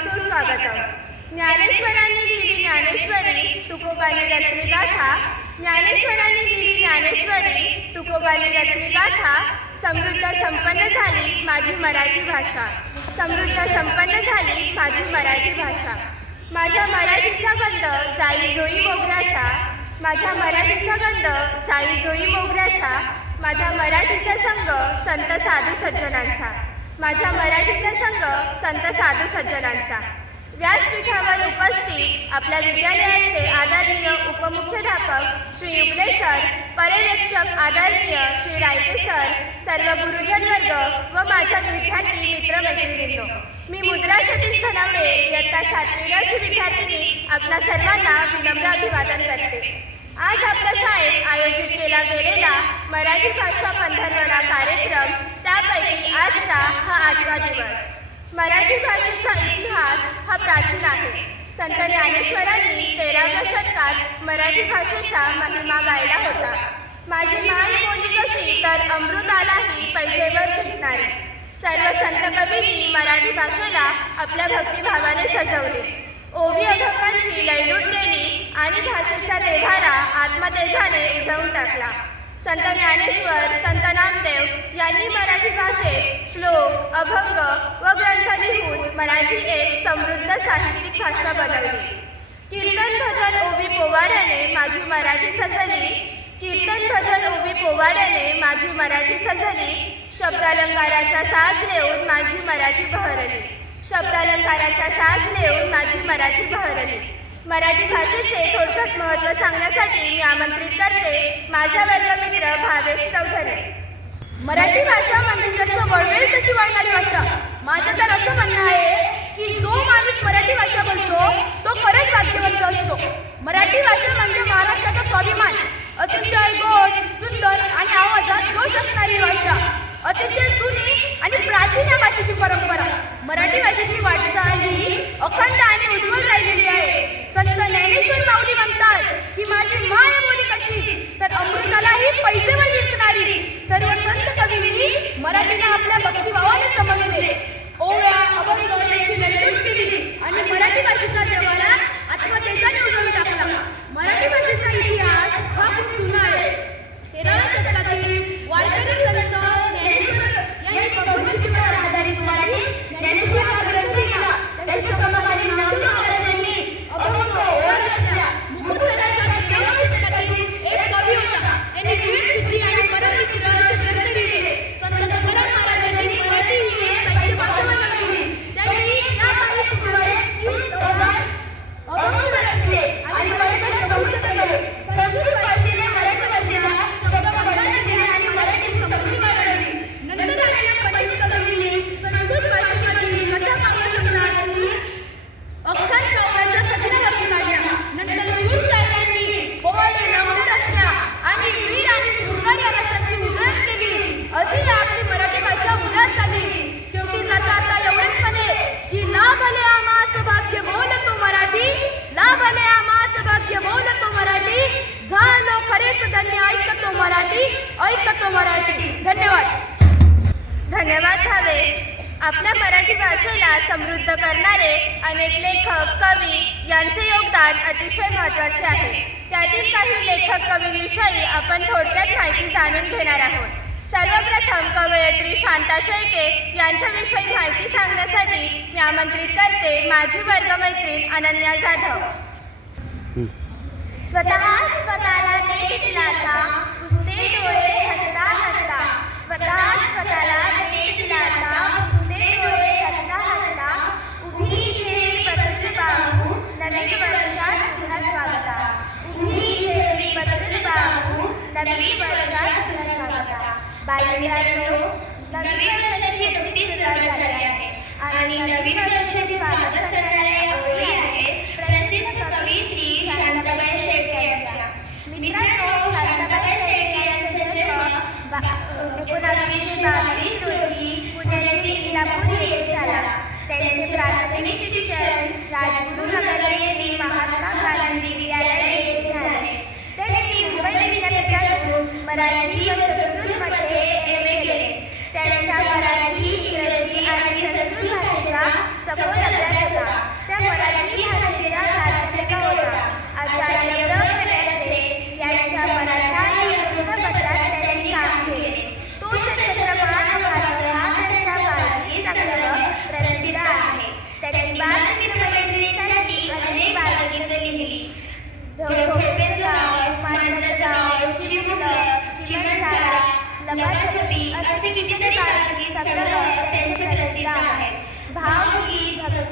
सुस्वागतम. ज्ञानेश्वरांनी दिली ज्ञानेश्वरी तुकोबानी रचली गाथा. ज्ञानेश्वरांनी दिली ज्ञानेश्वरी तुकोबानी रचली गाथा. समृद्ध संपन्न झाली माझी मराठी भाषा. समृद्ध संपन्न झाली माझी मराठी भाषा. माझ्या मराठीचा गंध जाई जोई मोगऱ्याचा. माझ्या मराठीचा गंध जाई जोई मोगऱ्याचा. माझ्या मराठीचा संघ संत साधू सज्जनांचा. माझ्या मराठीचा संघ संत साधू सज्जनांचा. व्यासपीठावर उपस्थित आपल्या विद्यालयाचे आदरणीय उपमुख्याध्यापक श्री युगले सर पर्यवेक्षक आदरणीय श्री रायते सर सर्व गुरुजन वर्ग व माझ्या विद्यार्थी मित्रमैत्रिणींनो. मी मुद्रा सतीश धनावडे इयत्ता सातवीची विद्यार्थिनी आपल्या सर्वांना विनम्र अभिवादन करते. आज आपल्या शाळेत आयोजित केला गेलेला मराठी भाषा पंधरवडा कार्यक्रम त्यापैकी आजचा हा आठवा दिवस. मराठी भाषेचा इतिहास हा प्राचीन आहे. संत ज्ञानेश्वरांनी तेराव्या शतकात मराठी भाषेचा महिमा गायला होता. माझी माय बोली कशी तर अमृतालाही पैजेवर शिकणारी सर्व संत कवींनी मराठी भाषेला आपल्या भक्तिभावाने सजवले. ओवी अभकांची लयलूट केली आणि भाषेचा देभारा आत्मतेजाने उजवून टाकला. संत ज्ञानेश्वर संत नामदेव यांनी मराठी भाषेत श्लोक अभंग व ग्रंथ लिहून मराठी एक समृद्ध साहित्यिक भाषा बनवली. कीर्तन भजन ओबी पोवाड्याने माझी मराठी सजली. कीर्तन भजन ओबी पोवाड्याने माझी मराठी सजली. शब्दालंकाराचा साज लेऊन माझी मराठी बहरली. शब्दालंकाराचा साज लेऊन माझी मराठी बहरली. मराठी भाषेचे थोडक्यात महत्त्व सांगण्यासाठी मी आमंत्रित करते. माझा वर्गमित्र भावेश चौधरी. मराठी भाषा म्हणजे जसं वळवेल तशी वळणारी भाषा. माझं तर असं म्हणणं आहे की जो माणूस मराठी भाषा बोलतो तो खरंच भाग्यवंत असतो. मराठी भाषा म्हणजे महाराष्ट्राचा स्वाभिमान. अतिशय गोड सुंदर आणि आवाजात जोश असणारी भाषा. अतिशय जुनी आणि प्राचीन या भाषेची परंपरा. मराठी भाषेची वाटचाल ही अखंड आणि उज्ज्वल राहिलेली आहे संत ज्ञानेश्वर माऊली ही की माझी माय बोली कशी? तर अमृतालाही पैसेवर जिंकणारी सर्व संत कवींनी मराठीला आपल्या भक्तिभावाने समजले. ओव्या अभंग यांची लयलूट केली आणि मराठी भाषेच्या देवाला आत्मतेजाने उजळून टाकला. मराठी भाषेचा इतिहास ऐकतो मराठी. धन्यवाद. धन्यवाद भावेश आपल्या मराठी भाषेला समृद्ध करणारे अनेक लेखक कवी यांचे योगदान अतिशय महत्त्वाचे आहे. त्यातील काही लेखक कवींविषयी आपण थोडक्यात माहिती जाणून घेणार आहोत. सर्वप्रथम कवयित्री शांता शेळके यांच्याविषयी माहिती सांगण्यासाठी मी आमंत्रित करते माझी वर्गमैत्रीण अनन्या जाधव. स्वतः स्वतःला एकोणावीसशे बावीस रोजी पुण्यातील इंदापूर येथे झाला त्यांचे प्राथमिक शिक्षण राजगुरुनगर येथील महात्मा गांधी विद्यालय येथे झाले. त्यांनी मुंबई विद्यापीठातून मराठी व संस्कृतमध्ये एम ए केले. त्यांचा मराठी इंग्रजी आणि संस्कृत भाषेचा सखोल अभ्यास होता लपाछपी असे कितीतरी बालगीत संग्रह त्यांचे प्रसिद्ध आहेत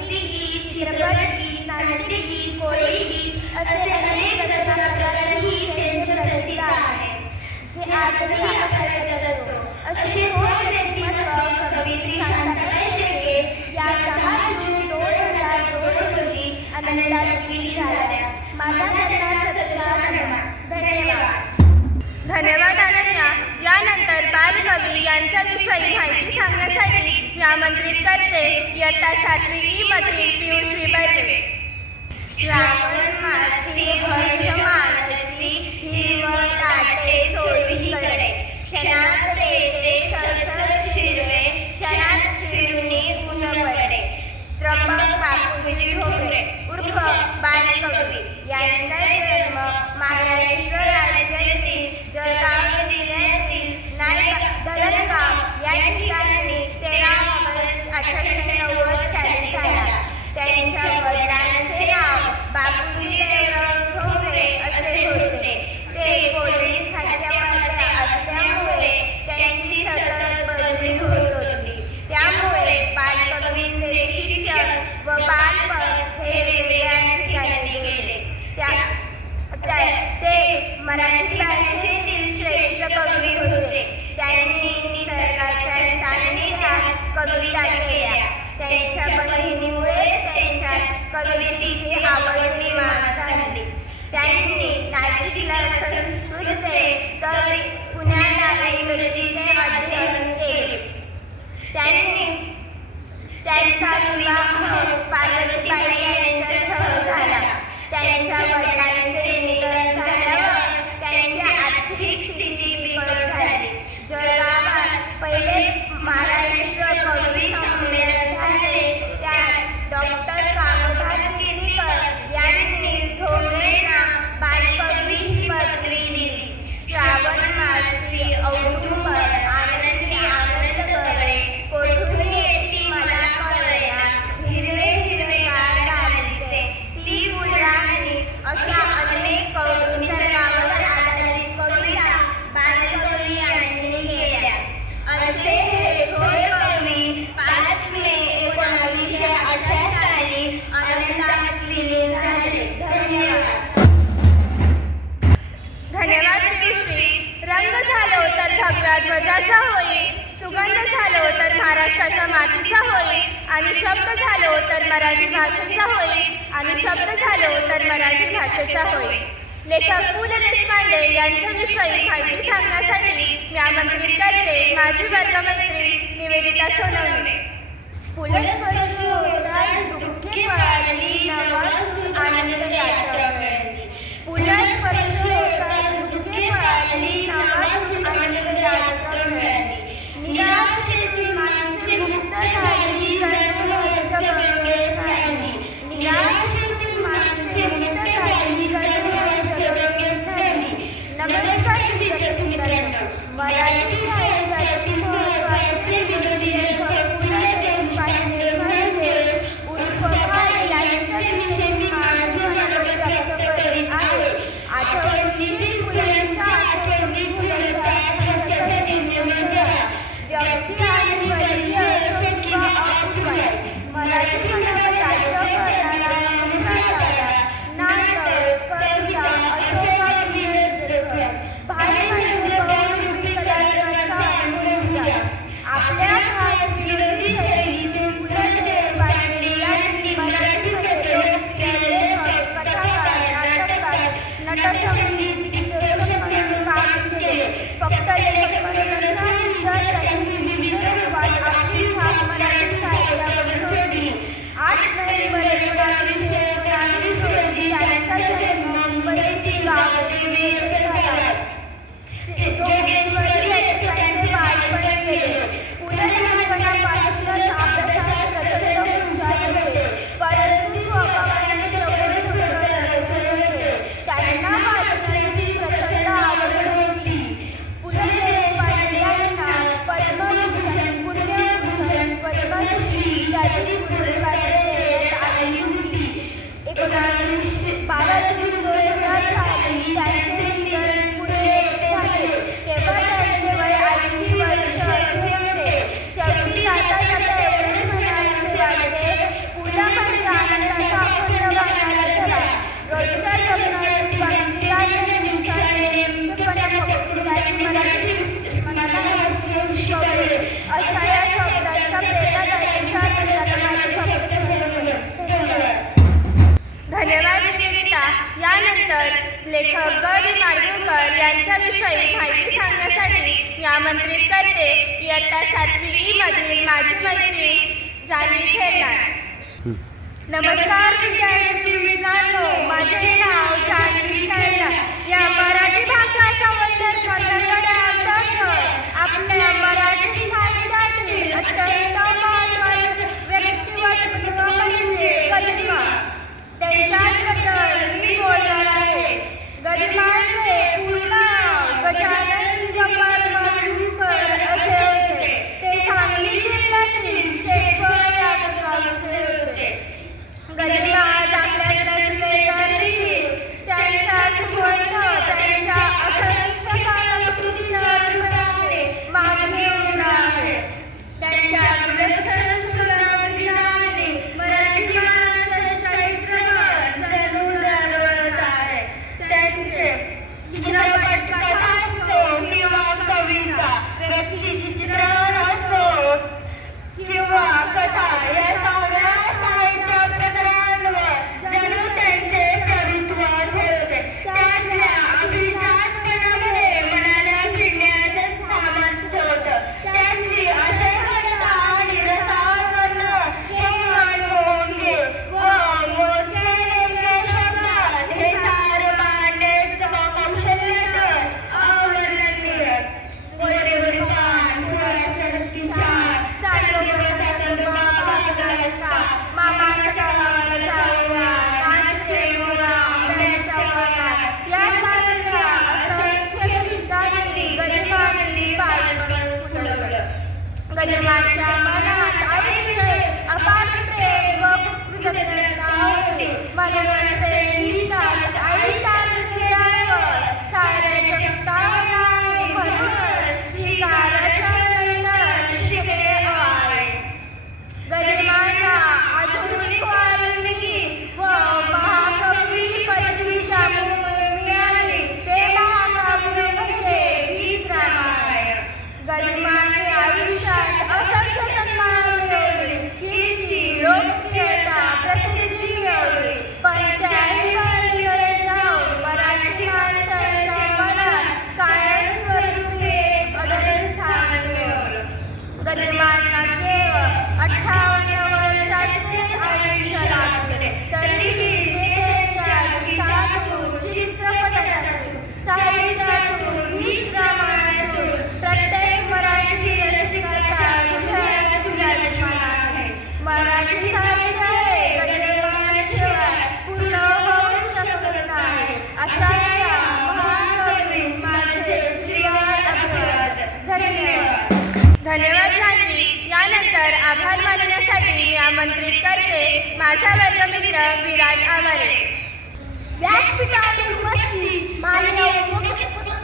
भावगीत चित्रपटगीत नाट्यगीत कोळीगीत असे अनेक रचना प्रकारही त्यांचे प्रसिद्ध आहेत. जे आजही असतो. व्यक्तिमत्व म्हणजे कवयित्री शांताबाई शेळके या सहा जून दोन हजार दोन रोजी अनंतात विलीन झाल्या. माझा त्यांना धन्यवाद. धन्यवाद अनन्या यानंतर बालकवी यांच्या आमंत्रित करते. इयत्ता सातवी ई मधील पियुष बर्वे श्रावण मासी हर्ष मानसी हिरवळ लाटे चोळीकडे क्षणात येते सळसळ शिरवे क्षणात फिरुनी ऊन पडे त्र्यंबक बापूजी ठोकरे उर्फ बालकवी. यांचा जन्म महाराष्ट्र राज्यातील जळगाव जिल्ह्यातील नायक धरणगाव या ठिकाणी अठराशे नव्वद साली झाला त्यांच्या वडिलांचे नाव बापूजी देवराव असे होते. ते पोलीस खात्यामध्ये असल्यामुळे त्यांची सतत बदली होत होती. त्यामुळे बालकवींचे शिक्षण व बालपण हे वेगवेगळ्या ठिकाणी गेले. त्या त्या- ते मराठी भाषेतील श्रेष्ठ कवी होते. त्यांनी निसर्गाच्या सान्निध्यात कविता केल्या. त्यांच्या बहिणीमुळे त्यांच्या कवितेची आवड निर्माण झाली. त्यांनी नाशिकला संस्कृतचे तर पुण्याला इंग्रजीचे अध्ययन केले. त्यांनी त्यांचा विवाह पार्वतीबाई यांच्यासह झाला. त्यांच्या मातीचा होईल आणि शब्द झालो तर मराठी भाषेचा होईल आणि शब्द झालो तर मराठी भाषेचा होईल. लेखक पु ल देशपांडे यांच्याविषयी माहिती सांगण्यासाठी मी आमंत्रित करते. माझी वर्गमैत्री निवेदिता सोनवणे. पुलस्पर्श होताच दुःखे पळाली नवस आनंद यात्रा मिळाली. पुलस्पर्श होताच लेखक गौरी माडगुळकर यांच्याविषयी माहिती सांगण्यासाठी मी आमंत्रित करते इयत्ता सातवी ई मधील माझी मैत्री जान्हवी खेरणार नमस्कार मित्रांनो माझे नाव जान्हवी खेरणार या मराठी भाषा संवर्धन आपल्या मराठी साहित्यातील अत्यंत महत्त्वाचे व्यक्तिमत्व म्हणजे त्यांच्या Ready, माझा वर्ग मित्र विराट आमरे व्यासपीठावरील उपस्थित माननीय उपमुख्यमंत्री